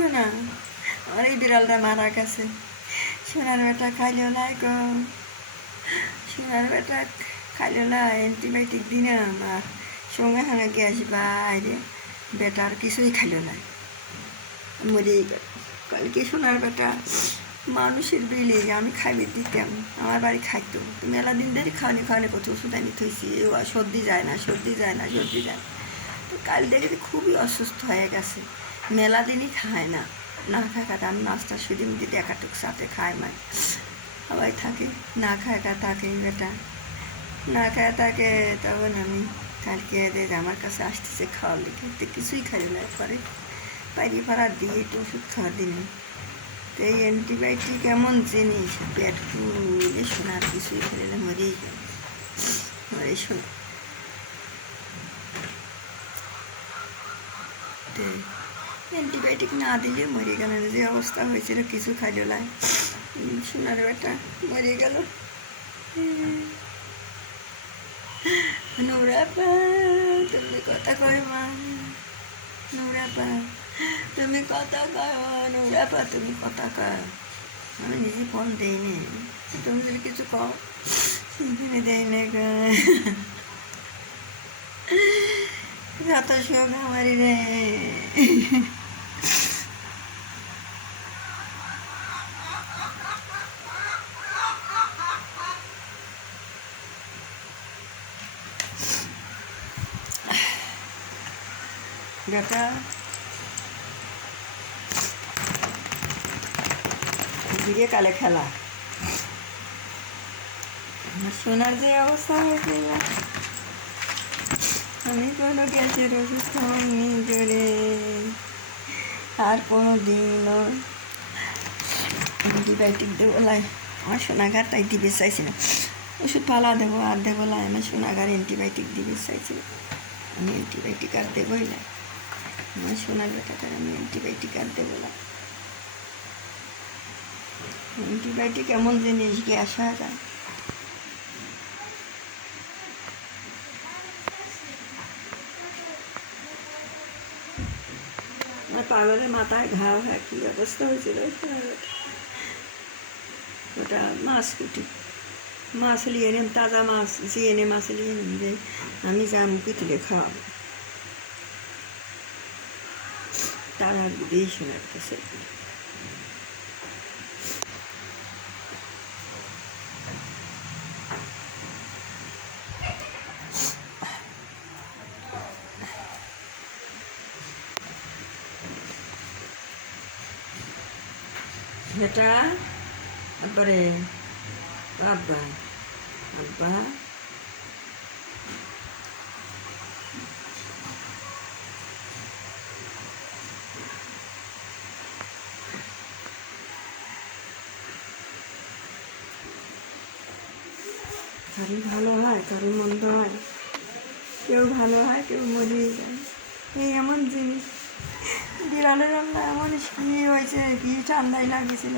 শোনা, আমার এই বিড়ালটা মারা গেছে। সোনার বেটা খাইলেও নাই গো, সোনার বেটা খাইলেও না, অ্যান্টিবায়োটিক দিলাম আর সঙ্গে সঙ্গে গ্যাস বাইরে, বেটা আর কিছুই খাইলেও নাই, মরেই গেল। কালকে সোনার বেটা মানুষের বিলে আমি খাইবে দিতাম, আমার বাড়ি খাইতো, মেলা দিন ধরে খাওয়ানি খাওয়ানি কত ওষুধ আনি থইছি, সর্দি যায় না, সর্দি যায় না, সর্দি যায় না। তো কাল দেখে খুবই অসুস্থ হয়ে গেছে, মেলা দিনই খায় না, না থাকাটা আমি নাস্তা সুদি মুদি দেখাটুক সাথে খায় মায়, সবাই থাকে, না খায়টা থাকে বেটা, না খায় থাকে। তখন আমি কালকে আমার কাছে আসতেছে খাওয়ার লিখে, কিছুই খাই না, পরে পাইরি পাড়া দিয়ে একটু ওষুধ খাওয়ার দিনে। তো এই অ্যান্টিবায়োটিক এমন জিনিস, পেট ফুলে শোনার কিছুই খেলে মরেই গেল, মরে শোনা। তো অ্যান্টিবায়োটিক না দিলে মরে গেল, যে অবস্থা হয়েছিল কিছু খাইল না, সোনার বেটা মরে গেল। নুরাপা তুমি কথা কয় মা, নুরাপা তুমি কথা কয়, নুরাপা তুমি কথা কয়। আমি নিজে ফোন দিইনি, তুমি যদি কিছু কও সেখানে দেয় না, যত শোক আমারই রে। বেটা ভিড়ে কালে খেলা, সোনার যে অবস্থা হয়েছিল, আমি কোনো গ্যাসের ওষুধ খাওয়াইনি করে, আর কোনো দিনও অ্যান্টিবায়োটিক দেবো লাই, আমার সোনাগারটাই দিবে চাইছি না, ওষুধ পালা দেবো আর দেবো লাই, আমার সোনাগার অ্যান্টিবায়োটিক দিবে চাইছি, আমি অ্যান্টিবায়োটিক আর দেবোই না, আমার সোনার বেটাটার আমি অ্যান্টিবায়োটিক আর দেবো না। অ্যান্টিবায়োটিক এমন জিনিস, গ্যাস হয়ে যায়। আমার পাগলের মাথায় ঘাও হয়, কী অবস্থা হয়েছিল, ওটা মাছ কুটি, মাছ নিয়ে এনে, তাজা মাছ যে এনে মাছ নিয়ে নিয়ে আমি যা মুখে তুলে খাওয়াবো, তার আর দিয়েই শোনার কাছে। বেটা তারপরে আব্বা, আব্বা কারো ভালো হয়, কারো মন্দ হয়, কেউ ভালো হয়, কেউ মরিয়ে যায়, এই এমন জিনিস। বিড়ালের রান্না এমন কী হয়েছে, কি ঠান্ডায় লাগিয়েছিল।